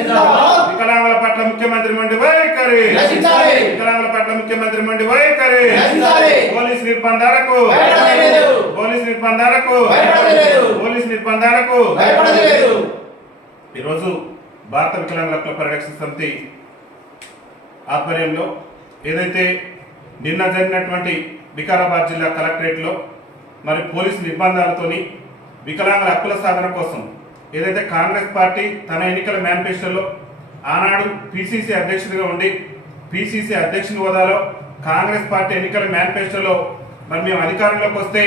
వికలాంగుల పట్ల ముఖ్యమంత్రి మొండి వైఖరి, వికలాంగుల పట్ల ముఖ్యమంత్రి మొండి వైఖరి, పోలీస్ నిర్బంధాలకు ఈరోజు భారత వికలాంగుల హక్కుల పరిరక్షణ సమితి ఆధ్వర్యంలో ఏదైతే నిన్న జరిగినటువంటి వికారాబాద్ జిల్లా కలెక్టరేట్లో మరి పోలీసు నిర్బంధాలతోని వికలాంగుల హక్కుల సాధన కోసం ఏదైతే కాంగ్రెస్ పార్టీ తన ఎన్నికల మేనిఫెస్టోలో ఆనాడు పిసిసి అధ్యక్షుడిగా ఉండి పిసిసి అధ్యక్షుని హోదాలో కాంగ్రెస్ పార్టీ ఎన్నికల మేనిఫెస్టోలో మరి మేము అధికారంలోకి వస్తే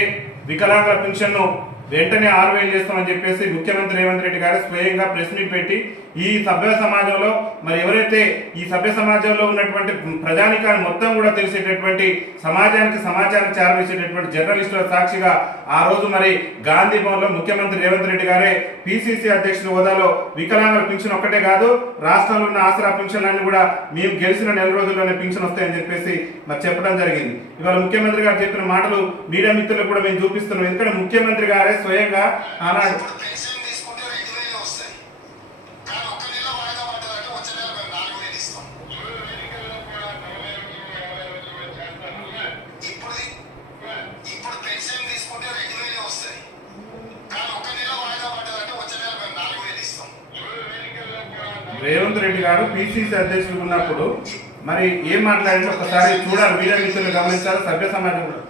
వికలాంగుల పెన్షన్ను వెంటనే 6,000 చేస్తామని చెప్పేసి ముఖ్యమంత్రి రేవంత్ రెడ్డి గారు స్వయంగా ప్రెస్ మీట్ పెట్టి ఈ సభ్య సమాజంలో మరి ఎవరైతే ఈ సభ్య సమాజంలో ఉన్నటువంటి ప్రజానికాన్ని మొత్తం కూడా తెలిసేటటువంటి సమాజానికి సమాచారం చేరవేసేటటువంటి జర్నలిస్టుల సాక్షిగా ఆ రోజు మరి గాంధీ భవన్లో ముఖ్యమంత్రి రేవంత్ రెడ్డి గారే పిసిసి అధ్యక్షుడి హోదాలో వికలాంగుల పింఛన్ ఒక్కటే కాదు రాష్ట్రంలో ఉన్న ఆసరా పింఛన్లన్నీ కూడా మేము గెలిచిన నెల రోజుల్లోనే పింఛన్ వస్తాయని చెప్పేసి మరి చెప్పడం జరిగింది. ఇవాళ ముఖ్యమంత్రి గారు చెప్పిన మాటలు మీడియా మిత్రులకు కూడా మేము చూపిస్తున్నాం. ఎందుకంటే ముఖ్యమంత్రి గారే స్వయంగా ఆనాడు రేవంత్ రెడ్డి గారు పిసిసి అధ్యక్షుడు ఉన్నప్పుడు మరి ఏం మాట్లాడింది ఒకసారి చూడాలి, మీడియా మిత్రులు గమనించాలి, సభ్య సమాజం కూడా.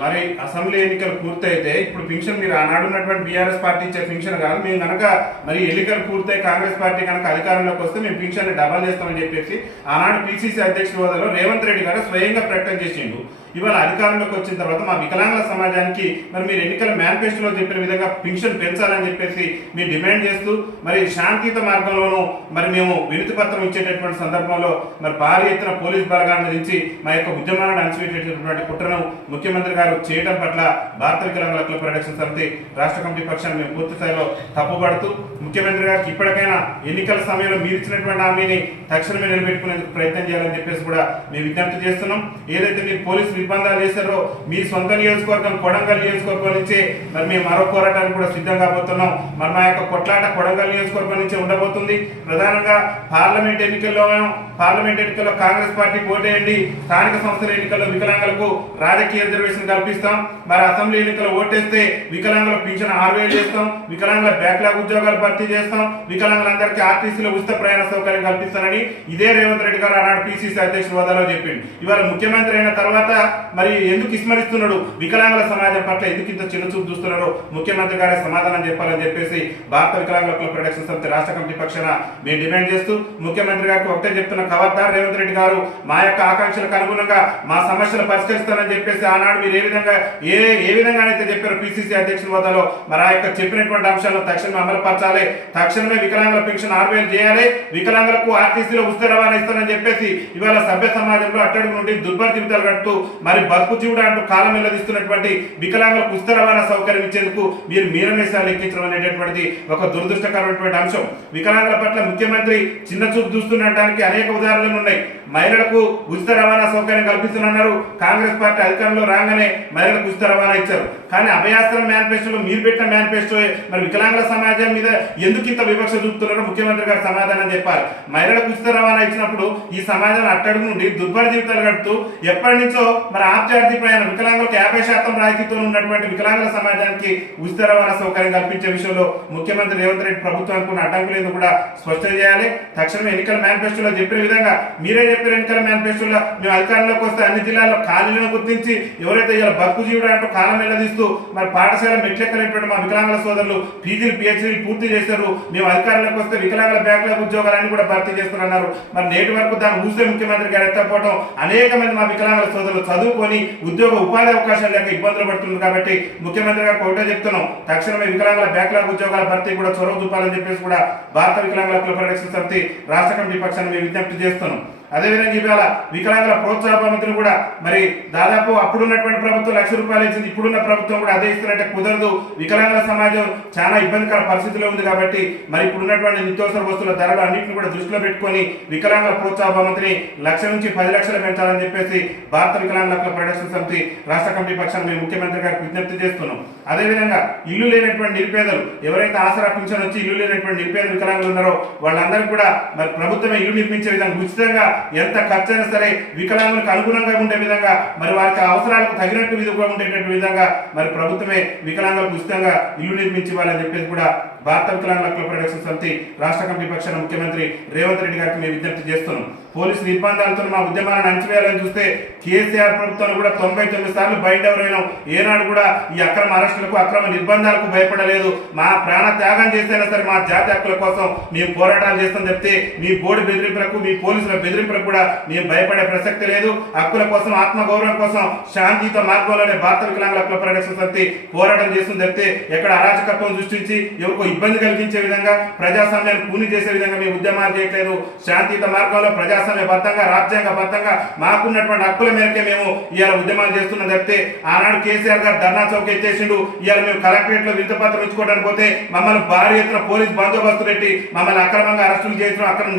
మరి అసెంబ్లీ ఎన్నికలు పూర్తయితే ఇప్పుడు పింఛన్ మీరు ఆనాడు ఉన్నటువంటి బీఆర్ఎస్ పార్టీ ఇచ్చే పింఛన్ కాదు, మేము కనుక మరి ఎన్నికలు పూర్తయి కాంగ్రెస్ పార్టీ కనుక అధికారంలోకి వస్తే మేము పింఛన్ డబల్ చేస్తామని చెప్పేసి ఆనాడు పిసిసి అధ్యక్షుడి హోదాలో రేవంత్ రెడ్డి గారు స్వయంగా ప్రకటన చేసిండు. ఇవాళ అధికారంలోకి వచ్చిన తర్వాత మా వికలాంగుల సమాజానికి మరి మీరు ఎన్నికల మేనిఫెస్టోలో చెప్పిన విధంగా పింఛన్ పెంచాలని చెప్పేసి మీరు డిమాండ్ చేస్తూ మరి శాంతియుత మార్గంలోనూ మరి మేము వినతి పత్రం ఇచ్చేటటువంటి సందర్భంలో మరి భారీ ఎత్తున పోలీస్ బలగాలను దించి మా యొక్క ఉద్యమాలను అణచివేటటువంటి కుట్రను ముఖ్యమంత్రి గారు చేయడం పట్ల భారత వికలాంగుల హక్కుల పరిరక్షణ సమితి రాష్ట్ర కమిటీ పక్షాన్ని మేము పూర్తి స్థాయిలో తప్పుపడుతూ ముఖ్యమంత్రి గారికి ఇప్పటికైనా ఎన్నికల సమయంలో మీరు ఇచ్చినటువంటి హామీని తక్షణమే నిలబెట్టుకునేందుకు ప్రయత్నం చేయాలని చెప్పేసి కూడా మేము విజ్ఞప్తి చేస్తున్నాం. ఏదైతే మీరు పోలీసు నిర్బంధాలు చేశారో మీ సొంత నియోజకవర్గం కొడంగల్ నియోజకవర్గం నుంచే మరి మేము మరో పోరాటానికి కూడా సిద్ధం కాబోతున్నాం. మరి మా యొక్క కొట్లాట కొడంగల్ నియోజకవర్గం నుంచే ఉండబోతుంది. ప్రధానంగా పార్లమెంట్ ఎన్నికల్లో కాంగ్రెస్ పార్టీకి ఓటేయండి, స్థానిక సంస్థల ఎన్నికల్లో వికలాంగులకు రాజకీయ రిజర్వేషన్ కల్పిస్తాం, మరి అసెంబ్లీ ఎన్నికల్లో ఓటేస్తే వికలాంగుల పింఛన్ 6,000 చేస్తాం, వికలాంగుల బ్యాక్లాగ్ ఉద్యోగాలు భర్తీ చేస్తాం, వికలాంగులందరికీ ఆర్టీసీలో ఉచిత ప్రయాణ సౌకర్యం కల్పిస్తానని ఇదే రేవంత్ రెడ్డి గారు ఆనాడు పిసిసి అధ్యక్షుడి హోదాలో చెప్పిండు. ఇవాళ ముఖ్యమంత్రి అయిన తర్వాత మరి ఎందుకు విస్మరిస్తున్నాడు, వికలాంగుల సమాజం పట్ల ఎందుకు ఇంత చిన్న చూపు చూస్తున్నారో ముఖ్యమంత్రి గారే సమాధానం చెప్పాలని చెప్పేసి భారత వికలాంగుల హక్కుల పరిరక్షణ సమితి రాష్ట్ర కమిటీ పక్షాన మేము డిమాండ్ చేస్తూ ముఖ్యమంత్రి గారికి ఒకటే చెప్తున్న ఖబర్దార్ రేవంత్ రెడ్డి గారు మా యొక్క ఆకాంక్షలకు అనుగుణంగా మా సమస్యలు పరిష్కరిస్తానని చెప్పేసి ఆనాడు మీరు ఏ విధంగా అయితే చెప్పారో పిసిసి అధ్యక్షుడి హోదాలో మరి ఆ యొక్క చెప్పినటువంటి అంశాలను తక్షణమే అమలుపరచాలి, తక్షణమే వికలాంగుల పెన్షన్ 6,000 చేయాలి, వికలాంగులకు ఆర్టీసీలో ఉచిత రవాణా ఇస్తానని చెప్పేసి ఇవాళ సభ్య సమాజంలో అట్టడుగు నుండి దుర్భర జీవితాలు గడుపుతూ మరి బతుకు జీవుడు అంటూ కాలం వెళ్ళదిస్తున్నటువంటి వికలాంగులకు ఉచిత రవాణా సౌకర్యం ఇచ్చేందుకు మీరు మీరమేసాలు ఎక్కించడం అనేటటువంటిది ఒక దురదృష్టకరమైనటువంటి అంశం. వికలాంగుల పట్ల ముఖ్యమంత్రి చిన్న చూపు చూస్తుండటానికి అనేక ఉదాహరణలు ఉన్నాయి. మహిళలకు ఉచిత రవాణా సౌకర్యం కల్పిస్తున్నారు, కాంగ్రెస్ పార్టీ అధికారంలో రాగానే మహిళలకు ఉచిత రవాణా ఇచ్చారు. కానీ అభయాస్త్రం మేనిఫెస్టోలో మీరు పెట్టిన మేనిఫెస్టో మరి వికలాంగుల సమాజం మీద ఎందుకు ఇంత వివక్ష చూపుతున్నారో ముఖ్యమంత్రి గారు సమాధానం చెప్పాలి. మహిళలకు ఉచిత రవాణా ఇచ్చినప్పుడు ఈ సమాజం అట్టడుగు నుండి దుర్భర జీవితాలు గడుపుతూ ఎప్పటి నుంచో మరి ఆబ్జార్జీ ప్రయాణం వికలాంగులకు 50% రాయితీతో ఉన్నటువంటి వికలాంగుల సమాజానికి ఉచిత రవాణా సౌకర్యం కల్పించే విషయంలో ముఖ్యమంత్రి రేవంత్ రెడ్డి ప్రభుత్వానికి ఉన్న అడ్డంకులు కూడా స్పష్టం చేయాలి. తక్షణమే ఎన్నికల మేనిఫెస్టోలో చెప్పిన విధంగా మీరే చెప్పిన ఎన్నికల మేనిఫెస్టోలో మేము అధికారంలోకి వస్తే అన్ని జిల్లాల్లో ఖాళీలను గుర్తించి ఎవరైతే ఇలా బతుకు జీవుడు అంటూ కాలం వెళ్ళదీస్తూ మరి పాఠశాల మెట్లెక్కలేటువంటి మా వికలాంగుల సోదరులు పీజీలు పిహెచ్డీలు పూర్తి చేశారు, మేము అధికారంలోకి వస్తే వికలాంగుల బ్యాక్లాగ్ ఉద్యోగాలన్నీ కూడా భర్తీ చేస్తున్నారు. మరి నేటి వరకు దాన్ని ఊసే ముఖ్యమంత్రి గారు ఎత్తకపోవడం అనేక మంది మా వికలాంగుల సోదరులు చదువుకొని ఉద్యోగ ఉపాధి అవకాశాలు లేక ఇబ్బందులు పడుతుంది. కాబట్టి ముఖ్యమంత్రి గారికి ఒకటే చెప్తున్నాం, తక్షణమే వికలాంగుల బ్యాక్లాగ్ ఉద్యోగాల భర్తీ కూడా చొరవ చూపాలని చెప్పేసి కూడా భారత వికలాంగుల హక్కుల పరిరక్షణ సమితి రాష్ట్ర కమిటీ పక్షాన్ని మేము విజ్ఞప్తి చేస్తున్నాం. అదేవిధంగా ఇవాళ వికలాంగుల ప్రోత్సాహ బహుమతిని కూడా మరి దాదాపు అప్పుడున్నటువంటి ప్రభుత్వం ₹1,00,000 ఇచ్చింది, ఇప్పుడున్న ప్రభుత్వం కూడా అదే ఇస్తున్నట్టే కుదరదు. వికలాంగుల సమాజం చాలా ఇబ్బందికర పరిస్థితిలో ఉంది. కాబట్టి మరి ఇప్పుడున్నటువంటి నిత్యావసర వస్తువుల ధరలు అన్నింటిని కూడా దృష్టిలో పెట్టుకొని వికలాంగుల ప్రోత్సాహ బహుమతిని 1,00,000 నుంచి 10 లక్షలు పెంచాలని చెప్పేసి భారత వికలాంగుల హక్కుల పరిరక్షణ సమితి రాష్ట్ర కమిటీ పక్షాన్ని మేము ముఖ్యమంత్రి గారికి విజ్ఞప్తి చేస్తున్నాం. అదేవిధంగా ఇల్లు లేనటువంటి నిరుపేదలు ఎవరైతే ఆసరా పింఛన్ వచ్చి ఇల్లు లేనటువంటి నిరుపేద వికలాంగులు ఉన్నారో వాళ్ళందరికీ కూడా మరి ప్రభుత్వమే ఇల్లు నిర్మించే విధంగా ఉచితంగా ఎంత ఖర్చైనా సరే వికలాంగులకు అనుగుణంగా ఉండే విధంగా మరి వారికి అవసరాలకు తగినట్టు విధంగా ఉండేటటువంటి విధంగా మరి ప్రభుత్వమే వికలాంగులకు ఉచితంగా ఇల్లు నిర్మించి ఇవ్వాలని చెప్పేసి కూడా భారత వికలాంగుల హక్కుల పరిరక్షణ సమితి రాష్ట్ర కమిటీ పక్షాన ముఖ్యమంత్రి రేవంత్ రెడ్డి గారికి మేము విజ్ఞప్తి చేస్తున్నాం. పోలీసు నిర్బంధాలతో మా ఉద్యమాలను అణచివేయాలని చూస్తే కేసీఆర్ ప్రభుత్వాన్ని కూడా 99 సార్లు బయట ఎవరైనాం. ఏనాడు కూడా ఈ అక్రమ అరెస్టులకు అక్రమ నిర్బంధాలకు భయపడలేదు. మా ప్రాణ త్యాగం చేస్తేనే సరే మా జాతి హక్కుల కోసం మేము పోరాటాలు చేస్తాం చెప్తే మీ బోర్డు బెదిరింపులకు మీ పోలీసుల బెదిరింపులకు కూడా మేము భయపడే ప్రసక్తి లేదు. హక్కుల కోసం ఆత్మగౌరవం కోసం శాంతియుత మార్గంలోనే భారత వికలాంగుల హక్కుల పరిరక్షణ సమితి పోరాటం చేస్తుంది చెప్తే ఎక్కడ అరాచకత్వం సృష్టించి ఎవరికో ఇబ్బంది కలిగించే విధంగా ప్రజాస్వామ్యాన్ని కూని చేసే విధంగా మేము ఉద్యమాలు చేయట్లేదు. శాంతియుత మార్గంలో ప్రజాస్వామ్యబద్ధంగా రాజ్యాంగబద్ధంగా మాకున్నటువంటి హక్కుల మేరకే మేము ఇవాళ ఉద్యమాలు చేస్తున్నాం చెప్తే ఆనాడు కేసీఆర్ గారు ధర్నా చౌక్ ఎత్తేసిండు. ఇవాళ మేము కలెక్టరేట్ లో వింతపత్రం ఇచ్చుకోవడానికి పోతే మమ్మల్ని భారీ ఎత్తున పోలీస్ బందోబస్తు పెట్టి మమ్మల్ని అక్రమంగా అరెస్టులు చేసిన అక్రమ